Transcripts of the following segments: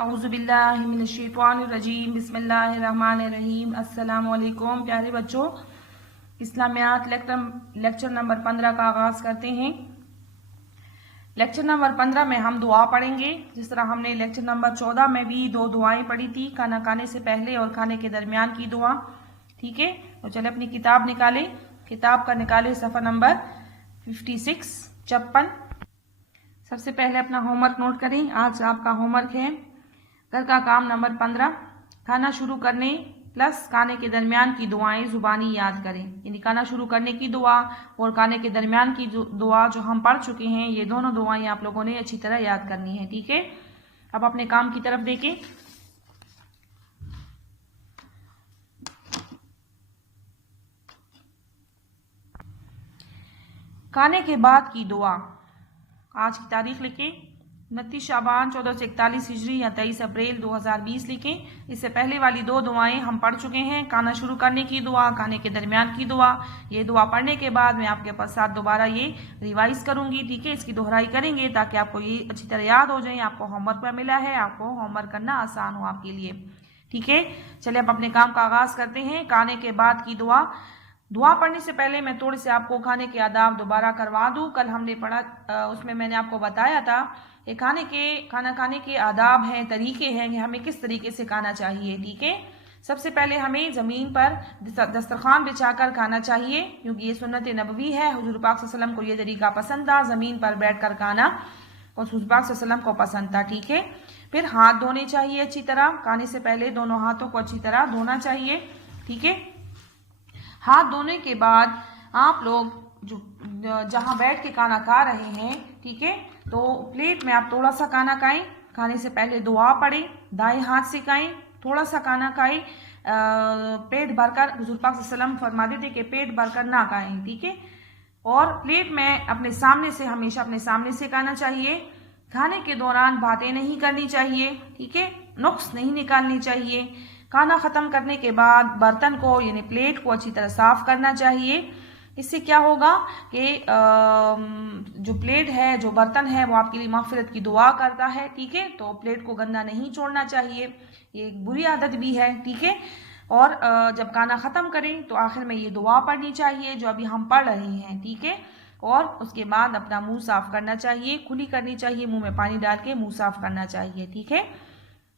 अऊज़ु बिल्लाहि मिनश्शैतानिर्रजीम बिस्मिल्लाहिर्रहमानिर्रहीम। अस्सलामु अलैकुम प्यारे बच्चों, इस्लामियात लेक्चर नंबर 15 का आगाज़ करते हैं। लेक्चर नंबर 15 में हम दुआ पढ़ेंगे, जिस तरह हमने लेक्चर नंबर 14 में भी दो दुआएं पढ़ी थी, खाना खाने से पहले और खाने के दरमियान की दुआ। ठीक है, तो चले अपनी किताब निकालें। किताब का निकाले सफ़ा नंबर 56। सबसे पहले अपना होमवर्क नोट करें। आज आपका होमवर्क है घर का काम नंबर 15, खाना शुरू करने प्लस खाने के दरमियान की दुआएं ज़ुबानी याद करें। यानी खाना शुरू करने की दुआ और खाने के दरमियान की दुआ जो हम पढ़ चुके हैं, ये दोनों दुआएं आप लोगों ने अच्छी तरह याद करनी है। ठीक है, अब अपने काम की तरफ देखें। खाने के बाद की दुआ, आज की तारीख लिखें 29 शाबान 1441 हिजरी या 23 अप्रैल 2020 लिखें। इससे पहले वाली दो दुआएं हम पढ़ चुके हैं, खाना शुरू करने की दुआ, खाने के दरमियान की दुआ। ये दुआ पढ़ने के बाद मैं आपके पास साथ दोबारा ये रिवाइज करूंगी। ठीक है, इसकी दोहराई करेंगे ताकि आपको ये अच्छी तरह याद हो जाए। आपको होमवर्क में मिला है, आपको होमवर्क करना आसान हो आपके लिए। ठीक है, चलिए अब अपने काम का आगाज करते हैं। खाने के बाद की दुआ। दुआ पढ़ने से पहले मैं थोड़े से आपको खाने के आदाब दोबारा करवा दूं। कल हमने पढ़ा, उसमें मैंने आपको बताया था कि खाना खाने के आदाब हैं, तरीके हैं कि हमें किस तरीके से खाना चाहिए। ठीक है, सबसे पहले हमें ज़मीन पर दस्तरखान बिछाकर खाना चाहिए, क्योंकि ये सुन्नत नबवी है। हुजूर पाक सल्लल्लाहु अलैहि वसल्लम को ये तरीका पसंद था, ज़मीन पर बैठकर खाना, और हुजूर पाक सल्लल्लाहु अलैहि वसल्लम को पसंद था। ठीक है, फिर हाथ धोने चाहिए अच्छी तरह। खाने से पहले दोनों हाथों को अच्छी तरह धोना चाहिए। ठीक है, हाथ धोने के बाद आप लोग जहाँ बैठ के खाना खा रहे हैं, ठीक है, तो प्लेट में आप थोड़ा सा खाना खाएं। खाने से पहले दुआ पढ़ें, दाएं हाथ से खाएं, थोड़ा सा खाना खाएं, पेट भरकर। हुजूर पाक सल्लल्लाहु अलैहि वसल्लम फरमाते थे कि पेट भरकर ना खाएं। ठीक है, और प्लेट में अपने सामने से, हमेशा अपने सामने से खाना चाहिए। खाने के दौरान बातें नहीं करनी चाहिए। ठीक है, नुक्स नहीं निकालनी चाहिए। खाना ख़त्म करने के बाद बर्तन को, यानी प्लेट को अच्छी तरह साफ़ करना चाहिए। इससे क्या होगा कि जो प्लेट है, जो बर्तन है, वो आपके लिए मग़फ़िरत की दुआ करता है। ठीक है, तो प्लेट को गंदा नहीं छोड़ना चाहिए, ये एक बुरी आदत भी है। ठीक है, और जब खाना ख़त्म करें तो आखिर में ये दुआ पढ़नी चाहिए जो अभी हम पढ़ रहे हैं। ठीक है, और उसके बाद अपना मुंह साफ़ करना चाहिए, कुली करनी चाहिए, मुंह में पानी डाल के मुंह साफ़ करना चाहिए। ठीक है,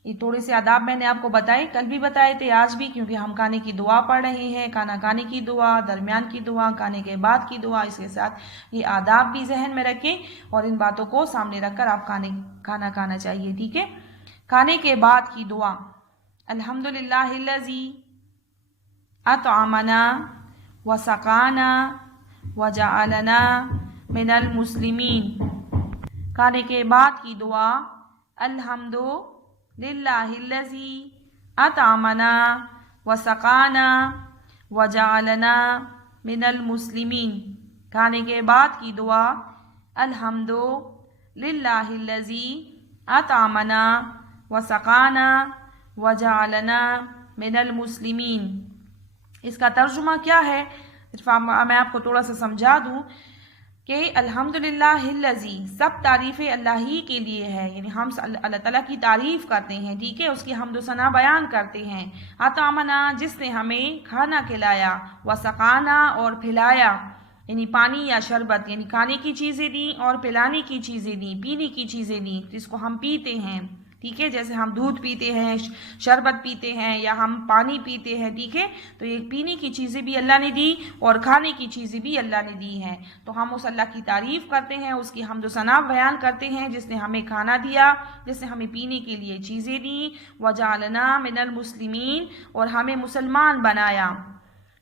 ये थोड़े से आदाब मैंने आपको बताए, कल भी बताए थे, आज भी, क्योंकि हम खाने की दुआ पढ़ रहे हैं। खाना खाने की दुआ, दरमियान की दुआ, खाने के बाद की दुआ, इसके साथ ये आदाब भी जहन में रखें और इन बातों को सामने रखकर आप खाना खाना चाहिए। ठीक है, खाने के बाद की दुआ। अल्हम्दुलिल्लाहिल्लज़ी अतअमना व सक़ाना व जअलना मिनल मुस्लिमीन। खाने के बाद की दुआ। अल्हम्दुलिल्लाहिल्लज़ी अतअमना व सक़ाना व जअलना मिनल मुस्लिमीन। खाने के बाद की दुआ। अल्हम्दुलिल्लाहिल्लज़ी अतअमना व सक़ाना व जअलना मिनल मुस्लिमीन। इसका तर्जुमा क्या है, मैं आपको थोड़ा सा समझा दूं कि अल्हम्दुलिल्लाहिल्लज़ी, सब तारीफ़ें अल्लाह ही के लिए है, यानी हम अल्लाह ताला की तारीफ़ करते हैं। ठीक है, उसकी हम्द सना बयान करते हैं। अतामना, जिसने हमें खाना खिलाया, व सक़ाना, और पिलाया, यानी पानी या शरबत, यानी खाने की चीज़ें दी और पिलाने की चीज़ें दी, पीने की चीज़ें दी, जिसको हम पीते हैं। ठीक है, जैसे हम दूध पीते हैं, शरबत पीते हैं, या हम पानी पीते हैं। ठीक है, तो ये पीने की चीज़ें भी अल्लाह ने दी और खाने की चीज़ें भी अल्लाह ने दी हैं। तो हम उस अल्लाह की तारीफ़ करते हैं, उसकी हम्द सना बयान करते हैं, जिसने हमें खाना दिया, जिसने हमें पीने के लिए चीज़ें दी। वजालना मिनल मुस्लिमीन, और हमें मुसलमान बनाया।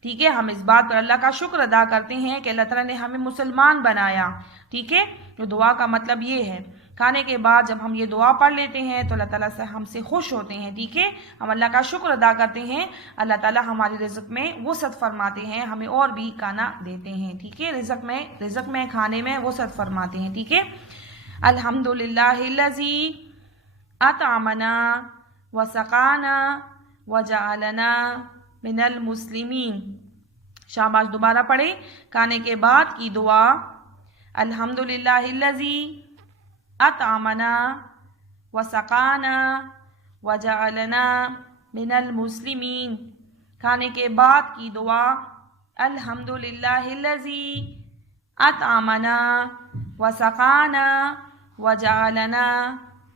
ठीक है, हम इस बात पर अल्लाह का शुक्र अदा करते हैं कि अल्लाह ताला ने हमें मुसलमान बनाया। ठीक है, तो दुआ का मतलब ये है। खाने के बाद जब हम ये दुआ पढ़ लेते हैं तो अल्लाह ताला से हमसे खुश होते हैं। ठीक है, हम अल्लाह का शुक्र अदा करते हैं, अल्लाह ताला हमारे रिज़्क़ में वसअत फरमाते हैं, हमें और भी खाना देते हैं। ठीक है, रिज़्क़ में खाने में वसअत फरमाते हैं। ठीक है, अल्हम्दुलिल्लाहिल्लज़ी अतअमना व सक़ाना व जअलना मिनल मुस्लिमीन। शाबाश, दोबारा पढ़े। खाने के बाद की दुआ। अल्हम्दुलिल्लाहिल्लज़ी अतअमना व सक़ाना वजअलना मिनल मुस्लिमीन। खाने के बाद की दुआ अल्हम्दुलिल्लाहिल्लज़ी अतअमना वसक़ाना वजअलना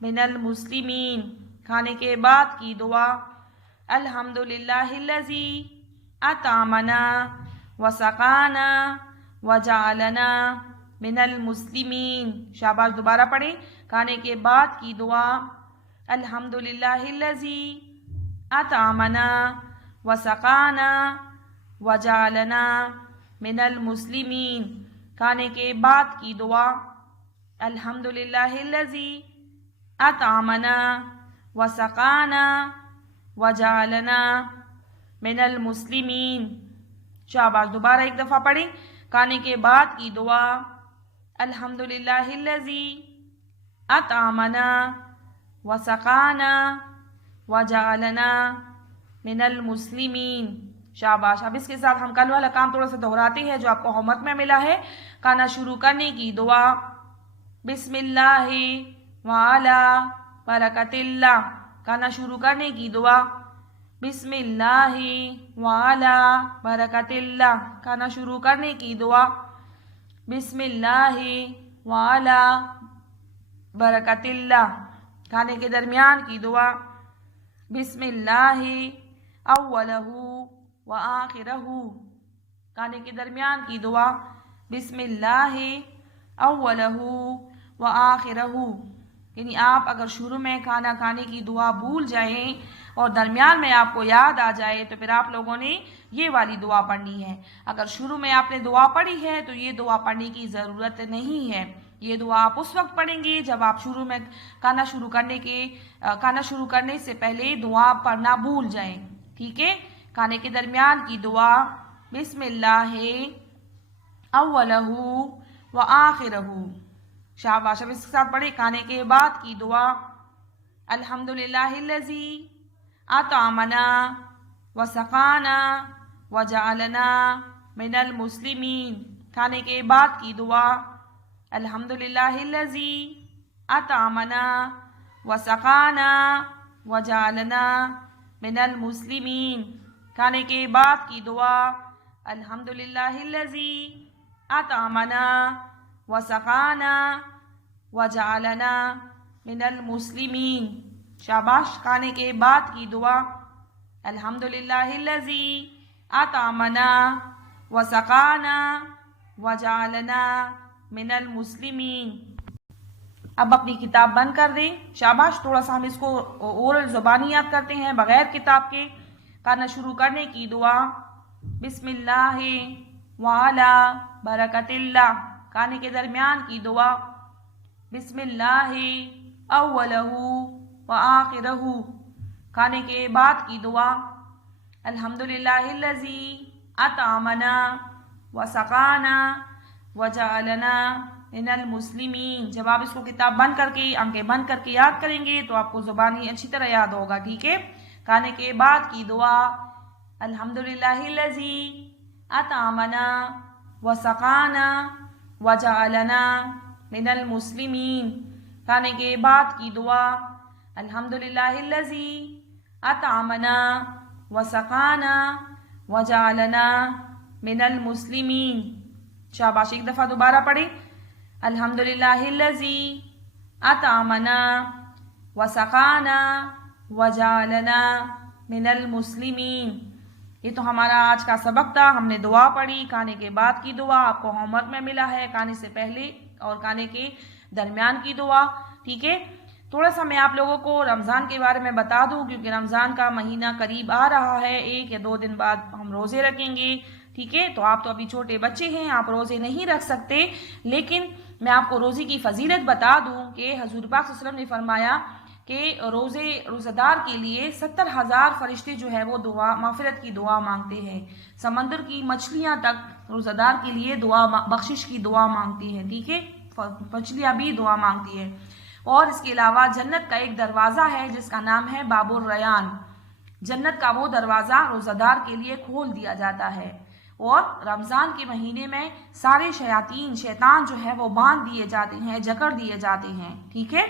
मिनल मुस्लिमीन। खाने के बाद की दुआ अल्हम्दुलिल्लाहिल्लज़ी अतअमना वसक़ाना वजअलना मिनल मुस्लिमीन। शाबाश, दोबारा पढ़ें। खाने के बाद की दुआ अल्हम्दुलिल्लाहिल्लज़ी अतअमना वसक़ाना वजअलना मिनल मुस्लिमीन। खाने के बाद की दुआ अल्हम्दुलिल्लाहिल्लज़ी अतअमना वसक़ाना वजअलना मिनल मुस्लिमीन। शाबाश, दोबारा एक दफ़ा पढ़ें। खाने के बाद की दुआ अल्हम्दुलिल्लाहिल्लज़ी अतअमना वसक़ाना वजअलना मिनल मुस्लिमीन। शाबाश। अब इसके साथ हम कल वाला काम थोड़ा सा दोहराते हैं जो आपको होमवर्क में मिला है। खाना शुरू करने की दुआ बिस्मिल्लाहि व अला बरकतिल्लाह। खाना शुरू करने की दुआ बिस्मिल्लाहि व अला बरकतिल्लाह। खाना शुरू करने की दुआ बिस्मिल्लाहि व अला बरकतिल्लाह। खाने के दरमियान की दुआ बिस्मिल्लाहि अव्वलहु व आखिरहु। खाने के दरमियान की दुआ बिस्मिल्लाहि अव्वलहु व आखिरहु। यानी आप अगर शुरू में खाना खाने की दुआ भूल जाएं और दरमियान में आपको याद आ जाए तो फिर आप लोगों ने ये वाली दुआ पढ़नी है। अगर शुरू में आपने दुआ पढ़ी है तो ये दुआ पढ़ने की ज़रूरत नहीं है। ये दुआ आप उस वक्त पढ़ेंगे जब आप शुरू में खाना शुरू करने से पहले दुआ पढ़ना भूल जाएं। ठीक है। खाने के दरमियान की दुआ बिस्मिल्लाहि अव्वलहु व आखिरहु। शाबाश। अब इसके साथ पढ़े। खाने के बाद की दुआ अल्हम्दुलिल्लाहिल्लज़ी अतअमना वसक़ाना वजअलना मिनल मुस्लिमीन। खाने के बाद की दुआ अल्हम्दुलिल्लाहिल्लज़ी अतअमना वसक़ाना वजअलना मिनल मुस्लिमीन। खाने के बाद की दुआ अल्हम्दुलिल्लाहिल्लज़ी अतअमना वसक़ाना वजअलना मिनल मुस्लिमीन। शाबाश। खाने के बाद की दुआ अल्हम्दुलिल्लाहिल्लज़ी अतअमना वसक़ाना वजअलना मिनल मुस्लिमीन। अब अपनी किताब बंद कर दें। शाबाश। थोड़ा सा हम इसको ओरल ज़ुबानी याद करते हैं बगैर किताब के। खाना शुरू करने की दुआ बिस्मिल्लाहि व अला बरकतिल्लाह। खाने के दरमियान की दुआ बिस्मिल्लाहि अव्वलहु व आखिरहु। खाने के बाद की दुआ अल्हम्दुलिल्लाहिल्लज़ी अतअमना वसक़ाना वजअलना मिनल मुस्लिमीन। जब आप इसको किताब बंद करके आंखें बंद करके याद करेंगे तो आपको ज़ुबानी अच्छी तरह याद होगा। ठीक है। खाने के बाद की दुआ अल्हम्दुलिल्लाहिल्लज़ी अतअमना वसक़ाना वजअलना मिनल मुस्लिमीन। खाने के बाद की दुआ अल्हम्दुलिल्लाहिल्लज़ी अतअमना वसक़ाना वजअलना मिनल मुस्लिमीन। शाबाश। एक दफ़ा दोबारा पढ़ें। अल्हम्दुलिल्लाहिल्लज़ी अतअमना वसक़ाना वजअलना मिनल मुस्लिमीन। ये तो हमारा आज का सबक था। हमने दुआ पढ़ी। खाने के बाद की दुआ आपको होमवर्क में मिला है। खाने से पहले और खाने के दरमियान की दुआ। ठीक है। थोड़ा सा मैं आप लोगों को रमज़ान के बारे में बता दूं क्योंकि रमज़ान का महीना करीब आ रहा है। 1 या 2 दिन बाद हम रोज़े रखेंगे। ठीक है। तो आप तो अभी छोटे बच्चे हैं, आप रोज़े नहीं रख सकते, लेकिन मैं आपको रोज़े की फजीलत बता दूं कि हुज़ूर पाक सल्लल्लाहु अलैहि वसल्लम ने फरमाया कि रोज़ेदार के लिए 70,000 फरिश्ते जो है वो दुआ माफ़िरत की दुआ मांगते हैं। समंदर की मछलियाँ तक रोज़ेदार के लिए बख्शिश की दुआ मांगती हैं। ठीक है। मछलियाँ भी दुआ मांगती हैं। और इसके अलावा जन्नत का एक दरवाज़ा है जिसका नाम है बाबुर रयान। जन्नत का वो दरवाज़ा रोज़ेदार के लिए खोल दिया जाता है। और रमज़ान के महीने में सारे शैतान जो है वो बांध दिए जाते हैं, जकड़ दिए जाते हैं। ठीक है।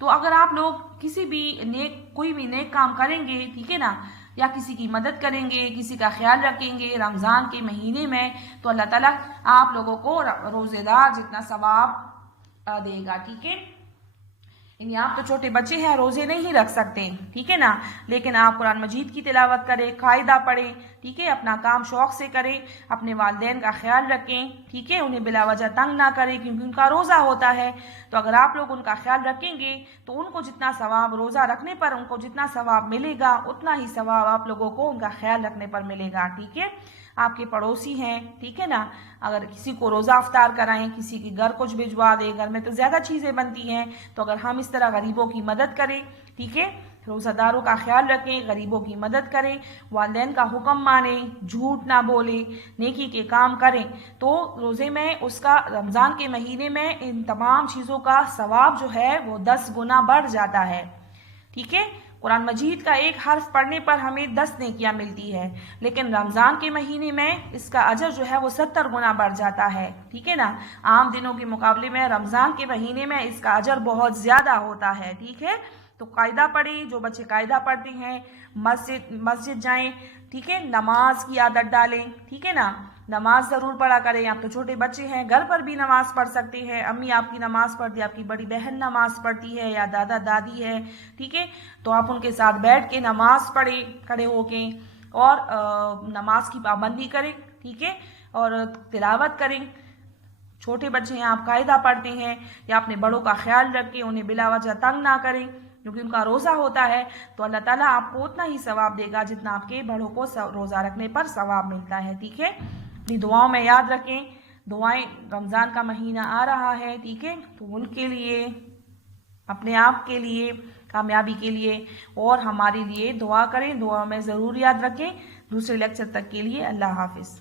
तो अगर आप लोग किसी भी नेक कोई भी नेक काम करेंगे, ठीक है ना, या किसी की मदद करेंगे, किसी का ख्याल रखेंगे रमज़ान के महीने में, तो अल्लाह ताला आप लोगों को रोज़ेदार जितना सवाब देगा, ठीक है। यानी आप तो छोटे बच्चे हैं, रोज़े नहीं रख सकते, ठीक है ना, लेकिन आप कुरान मजीद की तिलावत करें, कायदा पढ़ें, ठीक है, अपना काम शौक़ से करें, अपने वालिदैन का ख्याल रखें, ठीक है, उन्हें बिलावजह तंग ना करें क्योंकि उनका रोज़ा होता है। तो अगर आप लोग उनका ख्याल रखेंगे तो उनको जितना सवाब रोज़ा रखने पर उनको जितना सवाब मिलेगा उतना ही सवाब आप लोगों को उनका ख्याल रखने पर मिलेगा, ठीक है। आपके पड़ोसी हैं, ठीक है ना, अगर किसी को रोज़ा अफ्तार कराएं, किसी के घर कुछ भिजवा दें, घर में तो ज़्यादा चीज़ें बनती हैं, तो अगर हम इस तरह गरीबों की मदद करें, ठीक है, रोज़ादारों का ख्याल रखें, गरीबों की मदद करें, वालिदैन का हुक्म मानें, झूठ ना बोलें, नेकी के काम करें, तो रोज़े में उसका रमज़ान के महीने में इन तमाम चीज़ों का सवाब जो है वो 10 गुना बढ़ जाता है, ठीक है। कुरान मजीद का एक हर्फ पढ़ने पर हमें 10 नेकियां मिलती है, लेकिन रमज़ान के महीने में इसका अजर जो है वो 70 गुना बढ़ जाता है, ठीक है ना। आम दिनों के मुकाबले में रमज़ान के महीने में इसका अजर बहुत ज़्यादा होता है, ठीक है। तो कायदा पढ़ें, जो बच्चे कायदा पढ़ते हैं मस्जिद जाएं, ठीक है, नमाज की आदत डालें, ठीक है ना, नमाज ज़रूर पढ़ा करें। आप तो छोटे बच्चे हैं, घर पर भी नमाज पढ़ सकते हैं, अम्मी आपकी नमाज पढ़ती है, आपकी बड़ी बहन नमाज पढ़ती है या दादा दादी है, ठीक है, तो आप उनके साथ बैठ के नमाज पढ़ें खड़े होके, और नमाज की पाबंदी करें, ठीक है, और तिलावत करें। छोटे बच्चे हैं, आप कायदा पढ़ते हैं, या अपने बड़ों का ख्याल रखें, उन्हें बिलावजह तंग ना करें क्योंकि उनका रोज़ा होता है, तो अल्लाह ताला आपको उतना ही सवाब देगा जितना आपके बड़ों को रोज़ा रखने पर सवाब मिलता है, ठीक है। अपनी दुआओं में याद रखें, दुआएं, रमज़ान का महीना आ रहा है, ठीक है, तो उनके लिए, अपने आप के लिए, कामयाबी के लिए और हमारे लिए दुआ करें, दुआ में ज़रूर याद रखें। दूसरे लेक्चर तक के लिए अल्लाह हाफिज़।